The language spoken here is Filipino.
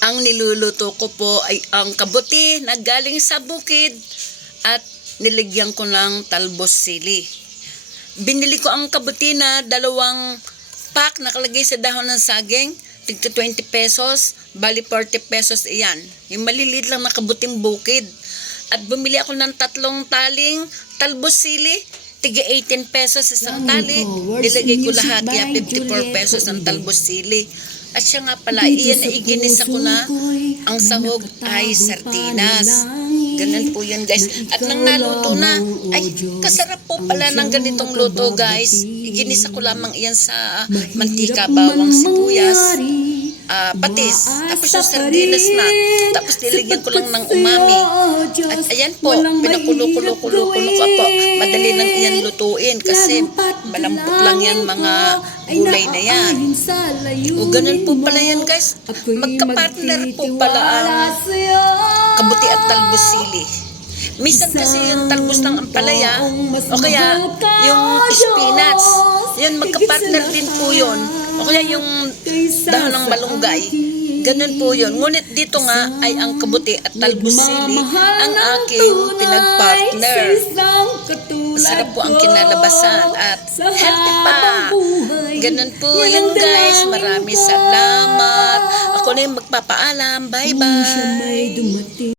Ang niluluto ko po ay ang kabuti na galing sa bukid at niligyan ko ng talbos sili. Binili ko ang kabuti na 2 pack nakalagay sa dahon ng saging, tigto 20 pesos, bali 40 pesos iyan. Yung maliliit lang na kabuting bukid. At bumili ako ng 3 taling talbos sili, tiga 18 pesos isang tali. Nilagay ko lahat, kaya 54 pesos ang talbos sili. At siya nga pala, iyan na iginisa ko na ang sahog ay sardinas. Ganun po yun guys. At nang naluto na, ay kasarap po pala ng ganitong luto guys. Iginisa ko lamang iyan sa mantika, bawang sibuyas, patis. Tapos yung sardinas na. Tapos niligyan ko lang ng umami. At ayan po, pinakulo-kulo ko po. Madali lang iyan lutuin kasi malambot lang yan mga gulay na yan. O ganun po pala yan guys. Magkapartner po pala ang kabuti at talbos sili. Minsan kasi yung talbos ng ampalaya o kaya yung spinach. Yan, magkapartner din po yun. O kaya yung dahon ng malunggay. Ganun po yun. Ngunit dito nga ay ang kabuti at talbos sili ang aking pinagpartner. Masarap po ang kinalabasan at healthy pa. Ganun po yun guys. Maraming salamat. Ako na yung magpapaalam. Bye bye.